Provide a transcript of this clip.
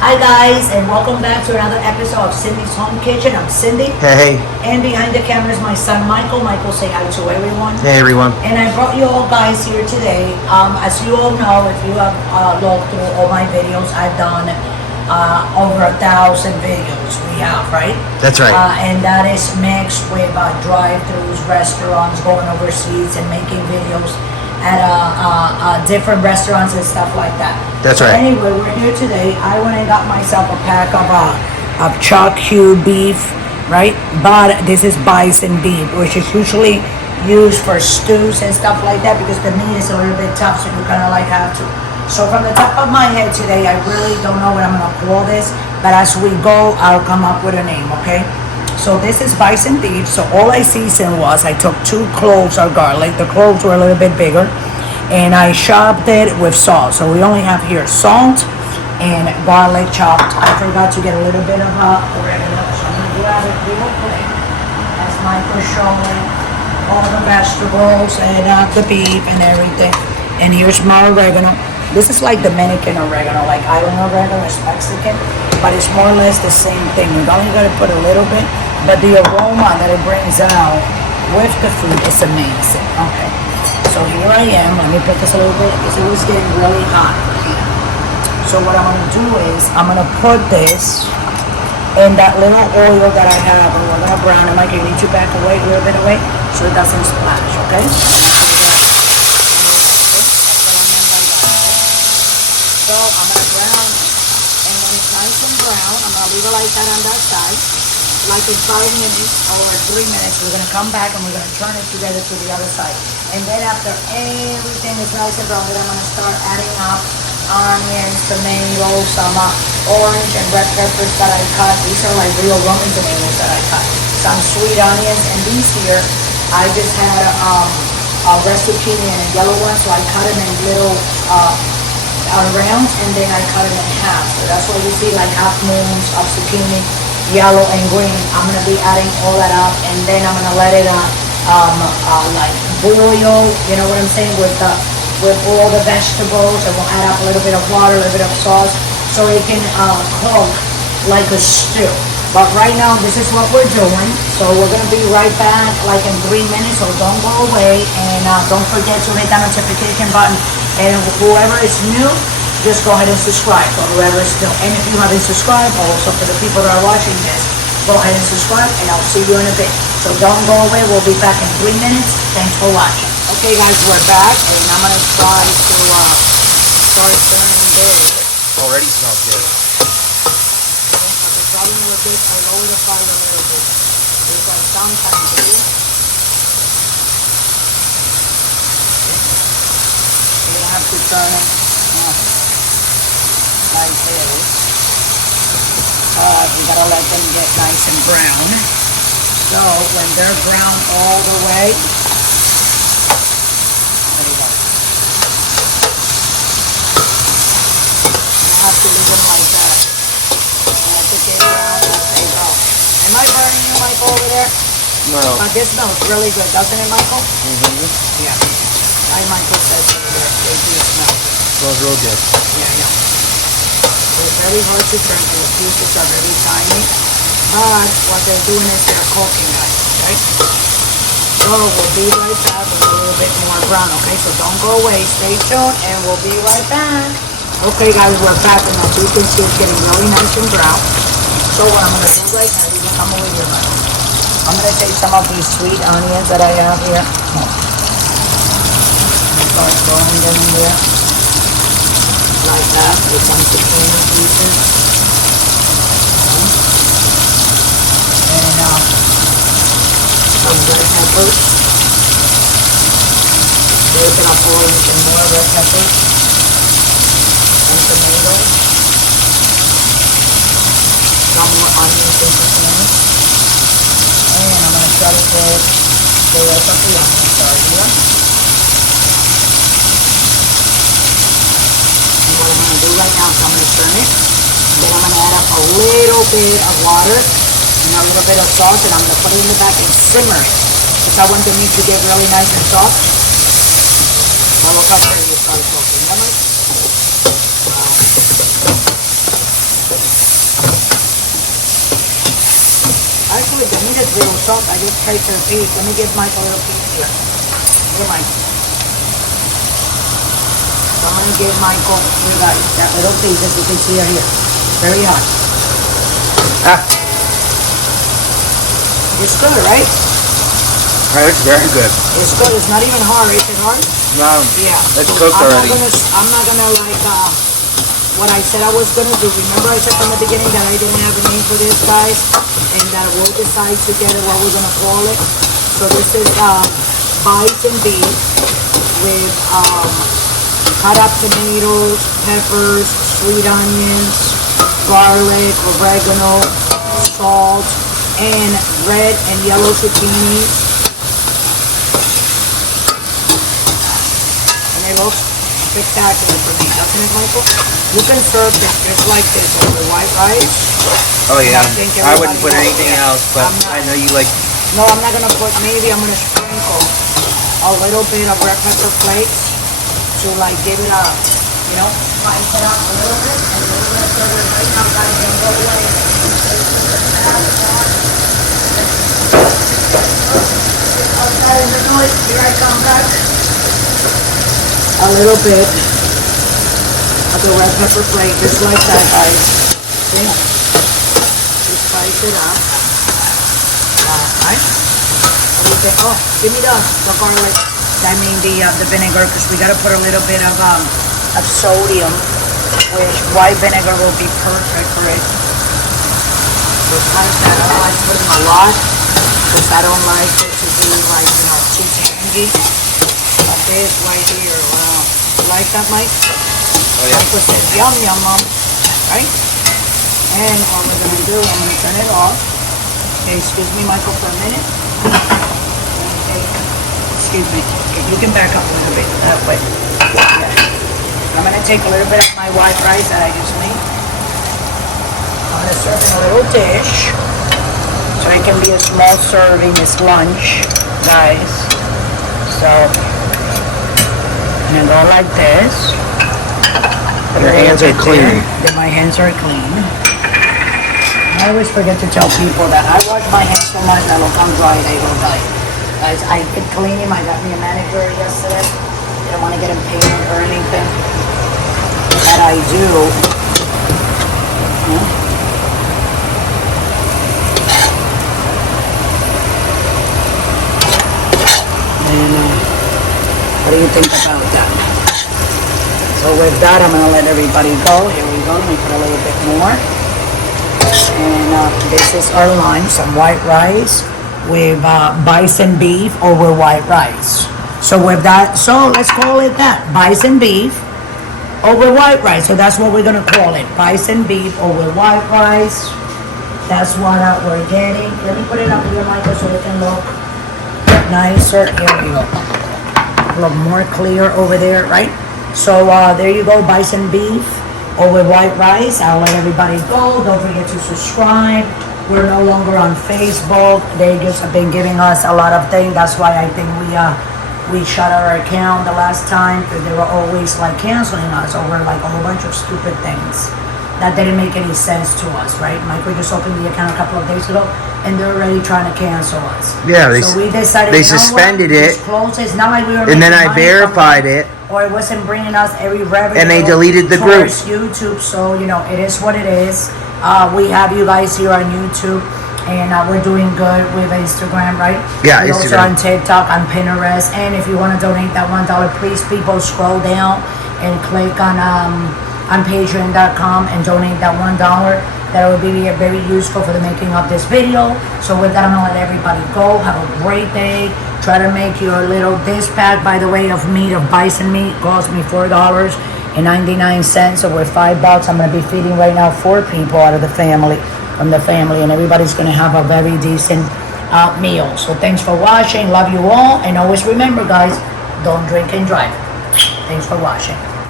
Hi guys, and welcome back to another episode of Cindy's Home Kitchen. I'm Cindy. Hey. And behind the camera is my son Michael. Michael, say hi to everyone. Hey everyone. And I brought you all guys here today. As you all know, if you have looked through all my videos, I've done over 1,000 videos. We have, right? That's right. And that is mixed with drive-thrus, restaurants, going overseas and making videos at different restaurants and stuff like that. That's right. Anyway, we're here today. I went and got myself a pack of chuck cube beef, right? But this is bison beef, which is usually used for stews and stuff like that because the meat is a little bit tough, so you kind of like have to. So from the top of my head today, I really don't know what I'm gonna call this, but as we go, I'll come up with a name, okay? So this is bison beef. So all I seasoned was I took 2 cloves of garlic. The cloves were a little bit bigger. And I chopped it with salt. So we only have here salt and garlic chopped. I forgot to get a little bit of oregano. So I'm going to grab it real quick. As Michael's showing all the vegetables and the beef and everything. And here's my oregano. This is like Dominican oregano, like island oregano is Mexican, but it's more or less the same thing. You're only going to put a little bit, but the aroma that it brings out with the food is amazing. Okay, so here I am. Let me put this a little bit because it was getting really hot. So what I'm going to do is I'm going to put this in that little oil that I have, and we're going to brown it. Mike, you need to back away a little bit away so it doesn't splash, okay? So I'm going to brown, and when it's nice and brown, I'm going to leave it like that on that side. Like in 5 minutes or 3 minutes, we're going to come back and we're going to turn it together to the other side. And then after everything is nice and brown, then I'm going to start adding up onions, tomatoes, some orange and red peppers that I cut. These are like real Roman tomatoes that I cut. Some sweet onions, and these here, I just had a red zucchini and a yellow one, so I cut them in little rounds, and then I cut them in half. So that's why you see like half moons of zucchini, yellow and green. I'm gonna be adding all that up, and then I'm gonna let it like boil. You know what I'm saying, with all the vegetables, and we'll add up a little bit of water, a little bit of sauce, so it can cook like a stew. But right now, this is what we're doing. So we're gonna be right back, like in 3 minutes. So don't go away, and don't forget to hit that notification button. And whoever is new, just go ahead and subscribe. For whoever is new, and if you haven't subscribed, also for the people that are watching this, go ahead and subscribe, and I'll see you in a bit. So don't go away. We'll be back in 3 minutes. Thanks for watching. Okay, guys, we're back, and I'm gonna try to start turning this. Already smells good. The problem with this, I lower the fire a little bit. Because sometimes, you have to turn it like this. You gotta let them get nice and brown. So when they're brown all the way, there you go. You have to leave them like that. Let it get brown as they go. Am I burning you, Michael, over there? No. But this smells really good, doesn't it, Michael? Mm-hmm. Yeah. Like Michael says over there, they do smell. Smells real good. Yeah. It's very hard to turn, and the pieces are very tiny. But what they're doing is they're cooking, guys, okay? So we'll be right back with a little bit more brown, okay? So don't go away, stay tuned, and we'll be right back. Okay, guys, we're back, and as you can see, it's getting really nice and brown. So what I'm gonna do right now, you can come over here, Michael. I'm gonna take some of these sweet onions that I have here. Start throwing them in there. Like that, with some zucchini pieces. And some red peppers. A little bit of orange and more red peppers. And tomatoes. Some more onions and zucchini. And I'm going to try to put the rest of the onions right here. What I'm going to do right now is I'm going to turn it. Then I'm going to add up a little bit of water and a little bit of salt, and I'm going to put it in the back and simmer it. Because I want the meat to get really nice and soft. Now look how pretty it starts cooking. little salt. I just tried to piece. Let me give Mike a little piece here. Here, Mike. So I'm gonna give Michael, you guys, that little piece as you can see right here. Very hot. Ah, It's good, right? it's very good. It's good. It's not even hard. Is it hard? No, Yeah. it's So cooked I'm already. I'm not gonna like what I said I was gonna do. Remember I said from the beginning that I didn't have a name for this, guys, and that we'll decide together what we're gonna call it. So this is bison beef with cut up tomatoes, peppers, sweet onions, garlic, oregano, salt, and red and yellow zucchini. And it looks spectacular for me, doesn't it, Michael? You can serve this just like this over white rice. Oh yeah, I think I wouldn't put everybody anything knows. else, but I'm not- I know you like. No, I'm not gonna put, maybe I'm gonna sprinkle a little bit of red pepper flakes to like give it a, you know, spice it up a little bit. And a little bit of sugar right now, guys, don't go away. Outside in the noise, here I come back. A little bit of the red pepper flake, just like that, guys. See? Just spice it up. Alright. What do you think? Oh, give me the garlic. I mean the vinegar, because we gotta put a little bit of sodium, which white vinegar will be perfect for it. Just like that. I don't like putting a lot, because I don't like it to be like, you know, too tangy. But this right here, wow. You like that, Mike? Oh yeah. Michael says, yum, yum, mom. Right? And what we're gonna do, I'm gonna turn it off. Okay, excuse me, Michael, for a minute. Excuse me. Okay, you can back up a little bit that way. Yeah. I'm gonna take a little bit of my white rice that I just made. I'm gonna serve in a little dish. So it can be a small serving, it's lunch, guys. So, I'm gonna go like this. Your hands are clean. Then my hands are clean. I always forget to tell people that I wash my hands so much that will come dry, they will die. Guys, I did clean him. I got me a manicure yesterday. Didn't want to get him painted or anything. That I do. And what do you think about that? So with that, I'm going to let everybody go. Here we go. Let me put a little bit more. And this is our lunch, some white rice with bison beef over white rice. So with that, so let's call it that, bison beef over white rice. So that's what we're gonna call it, bison beef over white rice. That's what we're getting. Let me put it up here, Michael, so it can look nicer. Here we go. Look more clear over there, right? So there you go, bison beef over white rice. I'll let everybody go. Don't forget to subscribe. We're no longer on Facebook. They just have been giving us a lot of things. That's why I think we shut our account the last time, because they were always like canceling us over like a whole bunch of stupid things that didn't make any sense to us, right? Mike, we just opened the account a couple of days ago, and they're already trying to cancel us. Yeah, so we decided they suspended it. Just close it. It's not like we were. And then I making money verified from it. Or it wasn't bringing us every revenue. And they deleted the group. towards YouTube, so you know it is what it is. We have you guys here on YouTube, and we're doing good with Instagram, right? Yeah, we also Instagram. on TikTok, on Pinterest, and if you want to donate that $1, please, people, scroll down and click on Patreon.com and donate that $1. That will be very useful for the making of this video. So with that, I'm gonna let everybody go. Have a great day. Try to make your little this pack, by the way, of meat, of bison meat, cost me $4.99. So we're $5. I'm gonna be feeding right now 4 people out of the family, from the family, and everybody's gonna have a very decent meal. So thanks for watching. Love you all, and always remember, guys, don't drink and drive. Thanks for watching.